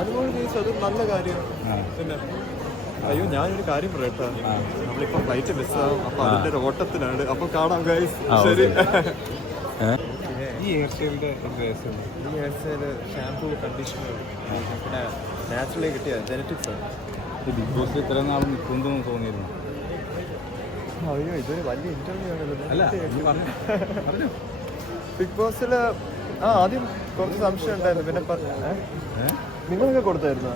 അനുമോൾ ജയിച്ചു, അത് നല്ല കാര്യം. പിന്നെ അയ്യോ ഞാനൊരു കാര്യം പറയട്ടെ, നമ്മളിപ്പോ ഫ്ലൈറ്റ് മിസ്സാവും, അപ്പൊ അതിന്റെ ഒരു ഓട്ടത്തിനാണ്. അപ്പൊ കാണാം ഗൈസ്. ശരി. ഈ ഹെയർ സ്റ്റൈലിന്റെ ഈ ഹെയർ സ്റ്റൈല് ഷാംപൂ, കണ്ടീഷണർ, പിന്നെ നാച്ചുറലി കിട്ടിയ ജെനറ്റിക്സ് ആണ്. ബിഗ് ബോസ് ഇത്ര നാളും നിൽക്കുന്നു തോന്നിയിരുന്നു. അയ്യോ ഇതൊരു വലിയ ഇന്റർവ്യൂ അല്ല ആണല്ലോ ബിഗ് ബോസില്. ആദ്യം കുറച്ച് സംശയം ഉണ്ടായിരുന്നു, പിന്നെ നിങ്ങളൊക്കെ കൊടുത്തായിരുന്നു.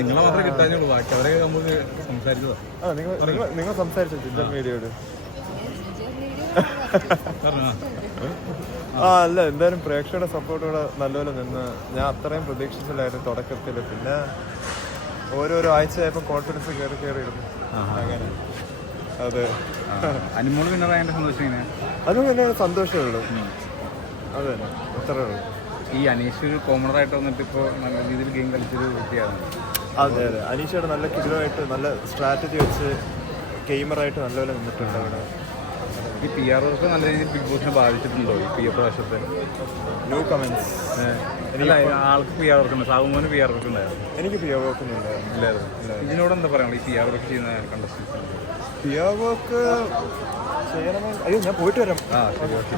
നിങ്ങളെ മാത്രമേ കിട്ടാനുള്ളൂ, ബാക്കി അവരെ നമുക്ക് സംസാരിച്ചതോ. നിങ്ങൾ സംസാരിച്ചു ഇന്റർമീഡിയോട്. അല്ല എന്തായാലും പ്രേക്ഷകരുടെ സപ്പോർട്ടോടെ നല്ലപോലെ നിന്ന്. ഞാൻ അത്രയും പ്രതീക്ഷിച്ചില്ലായിരുന്നു തുടക്കത്തിൽ. പിന്നെ ഓരോരോ ആഴ്ചയായപ്പോൾ കോൺഫിഡൻസ് കയറിയിരുന്നു. അങ്ങനെ അതെ. അനുമോൾ വിന്നറായതിന്റെ സന്തോഷം എങ്ങനെയാ? അതും പിന്നെ സന്തോഷമേ ഉള്ളൂ. അത് തന്നെ, അത്രേ ഉള്ളൂ. ഈ അനീഷ് ഒരു കോമണർ ആയിട്ട് വന്നിട്ട് ഇപ്പോൾ നല്ല രീതിയിൽ ഗെയിം കളിച്ചൊരു വ്യക്തിയാണ്. അതെ അതെ, അനീഷയുടെ നല്ല കിടുവായിട്ട് നല്ല സ്ട്രാറ്റജി വെച്ച് ഗെയിമറായിട്ട് നല്ലപോലെ നിന്നിട്ടുണ്ട് അവിടെ. ഈ പി ആർ ഒക്കെ നല്ല രീതിയിൽ ബിഗ് ബോസിനെ ബാധിച്ചിട്ടുണ്ടോ ഈ പ്രാവശ്യത്തെ? No comments. ആൾക്ക് പി ആർ വർക്കുണ്ട്, സാബുമോന് പി ആർ വർക്ക് ഉണ്ടായിരുന്നു. എനിക്ക് പി ആർ വർക്ക് ഒന്നും ഇല്ലായിരുന്നു. ഇതിനോട് എന്താ പറയുക ഈ പി ആർ വർക്ക് ചെയ്യുന്ന കണ്ടസ്റ്റൻസ്? പി ആർ വർക്ക് ചെയ്യണമെങ്കിൽ അയ്യോ ഞാൻ പോയിട്ട് വരാം. ശരി, ഓക്കെ.